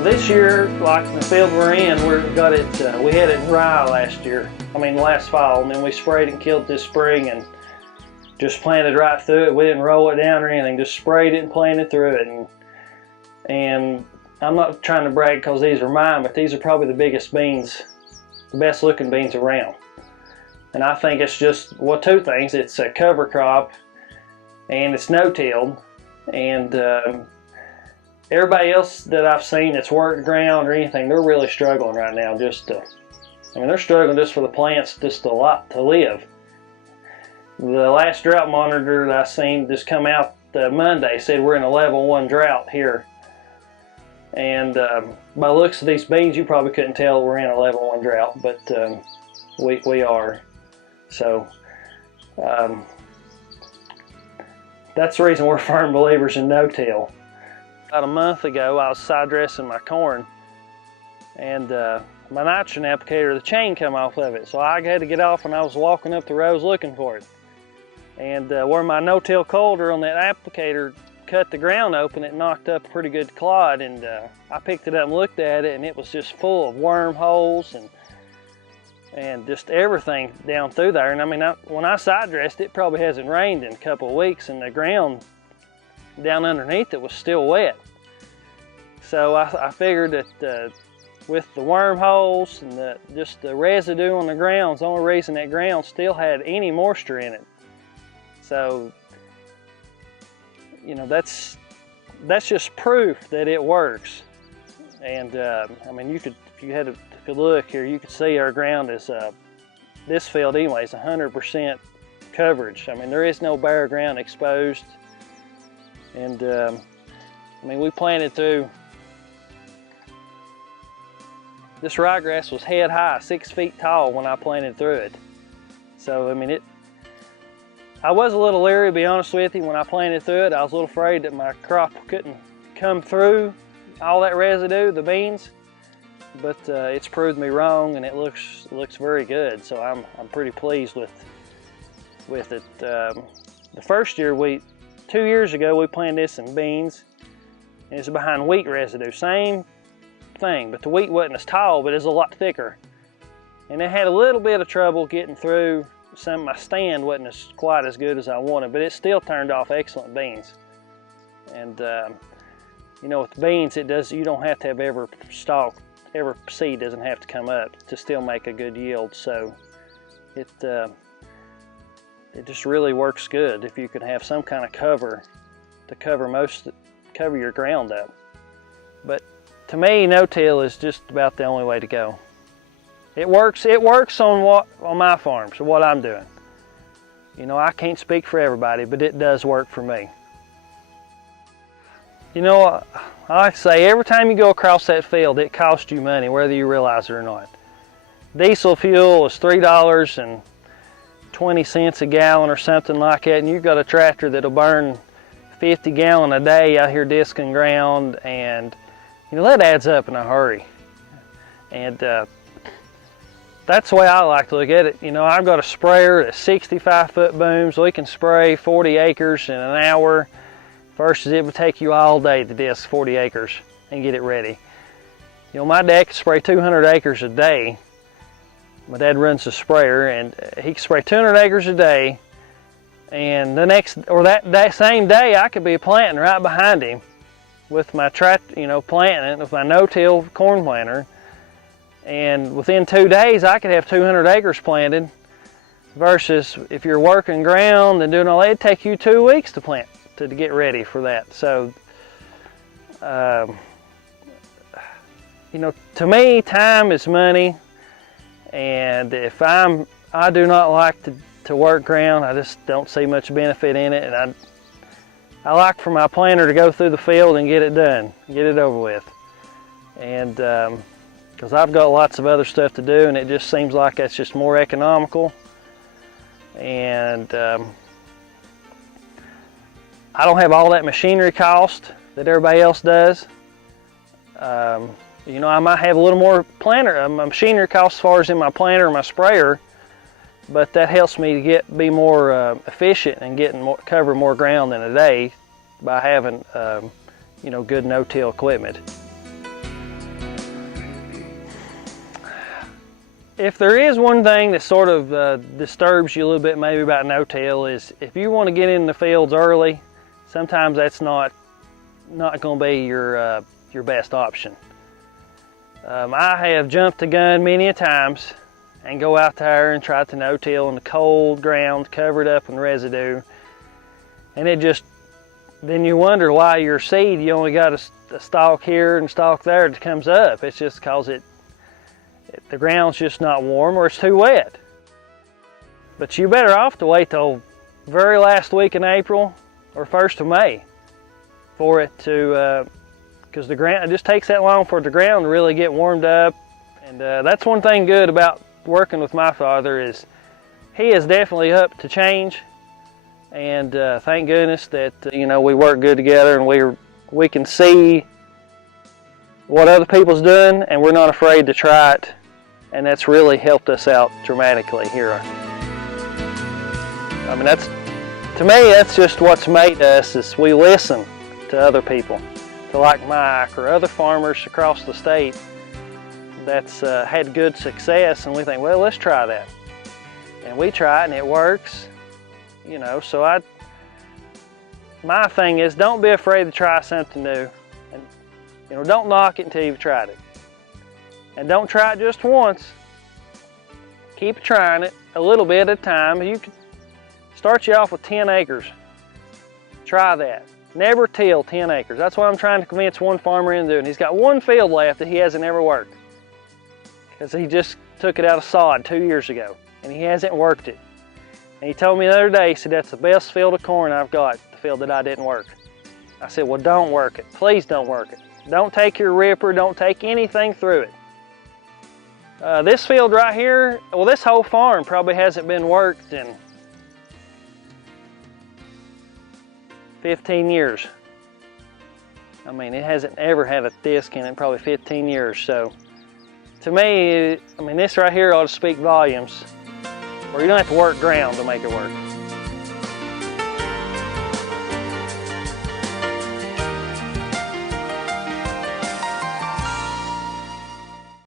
Well, this year, like the field we're in, we had it rye last fall, and then we sprayed and killed this spring and just planted right through it. We didn't roll it down or anything, just sprayed it and planted through it. And I'm not trying to brag because these are mine, but these are probably the biggest beans, the best looking beans around. And I think it's just, well, two things. It's a cover crop and it's no-tilled. And everybody else that I've seen that's worked ground or anything, they're really struggling right now. They're struggling just for the plants just to live. The last drought monitor that I seen just come out Monday said we're in a level 1 drought here. And by the looks of these beans, you probably couldn't tell we're in a level 1 drought, but we are. So that's the reason we're firm believers in no-till. About a month ago, I was side dressing my corn, and my nitrogen applicator, the chain come off of it. So I had to get off, and I was walking up the rows looking for it. And where my no-till coulter on that applicator cut the ground open, it knocked up a pretty good clod, and I picked it up and looked at it, and it was just full of wormholes and just everything down through there. And I mean, when I side dressed, it probably hasn't rained in a couple of weeks, and the ground down underneath it was still wet. So I figured that with the wormholes and just the residue on the ground, it's the only reason that ground still had any moisture in it. So, you know, that's just proof that it works. And I mean, if you look here, you could see our ground is this field anyway is 100% coverage. I mean, there is no bare ground exposed. And I mean, we planted through. This ryegrass was head high, 6 feet tall when I planted through it. So I mean, I was a little leery, to be honest with you, when I planted through it. I was a little afraid that my crop couldn't come through all that residue, the beans. But it's proved me wrong, and it looks very good. So I'm pretty pleased with it. The first year 2 years ago, we planted this in beans, and it's behind wheat residue. Same thing, but the wheat wasn't as tall, but it's a lot thicker. And it had a little bit of trouble getting through. Some of my stand wasn't quite as good as I wanted, but it still turned off excellent beans. And you know, with beans, you don't have to have every seed doesn't have to come up to still make a good yield. So it just really works good if you can have some kind of cover to cover your ground up. But to me, no-till is just about the only way to go. It works on my farm, so what I'm doing. You know, I can't speak for everybody, but it does work for me. You know, I like to say, every time you go across that field, it costs you money, whether you realize it or not. Diesel fuel is $3.20 a gallon or something like that, and you've got a tractor that'll burn 50 gallons a day out here disking ground, and you know, that adds up in a hurry. And that's the way I like to look at it. You know, I've got a sprayer that's 65-foot boom, so we can spray 40 acres in an hour, versus it would take you all day to disc 40 acres and get it ready. You know, my dad can spray 200 acres a day. My dad runs the sprayer, and he can spray 200 acres a day, and that same day I could be planting right behind him with my planting it with my no-till corn planter. And within 2 days, I could have 200 acres planted, versus if you're working ground and doing all that, it'd take you 2 weeks to plant, to get ready for that. So, you know, to me, time is money. And if I do not like to work ground, I just don't see much benefit in it. And I like for my planter to go through the field and get it done, get it over with. And because I've got lots of other stuff to do, and it just seems like that's just more economical. And I don't have all that machinery cost that everybody else does. You know, I might have a little more machinery cost as far as in my planter or my sprayer, but that helps me to be more efficient and cover more ground in a day by having you know, good no-till equipment. If there is one thing that sort of disturbs you a little bit maybe about no-till is if you want to get in the fields early, sometimes that's not going to be your best option. I have jumped the gun many a times and go out there and try to no-till in the cold ground covered up in residue, and then you wonder why your seed, you only got a stalk here and a stalk there that comes up. It's just because the ground's just not warm or it's too wet. But you're better off to wait till very last week in April or 1st of May for it to, because the ground, it just takes that long for the ground to really get warmed up. And that's one thing good about working with my father is he is definitely up to change. And thank goodness that we work good together and we can see what other people's doing and we're not afraid to try it. And that's really helped us out dramatically here. I mean, to me, that's just what's made us, is we listen to other people, to like Mike or other farmers across the state that's had good success, and we think, well, let's try that. And we try it and it works, so my thing is, don't be afraid to try something new. And don't knock it until you've tried it. And don't try it just once. Keep trying it a little bit at a time. You could start you off with 10 acres. Try that. Never till 10 acres. That's what I'm trying to convince one farmer into doing. He's got one field left that he hasn't ever worked, because he just took it out of sod 2 years ago and he hasn't worked it. And he told me the other day, he said, that's the best field of corn I've got, the field that I didn't work. I said, well, don't work it. Please don't work it. Don't take your ripper, don't take anything through it. This field right here, well, this whole farm probably hasn't been worked in 15 years. I mean, it hasn't ever had a disc in it, probably 15 years. So to me, I mean, this right here ought to speak volumes, where you don't have to work ground to make it work.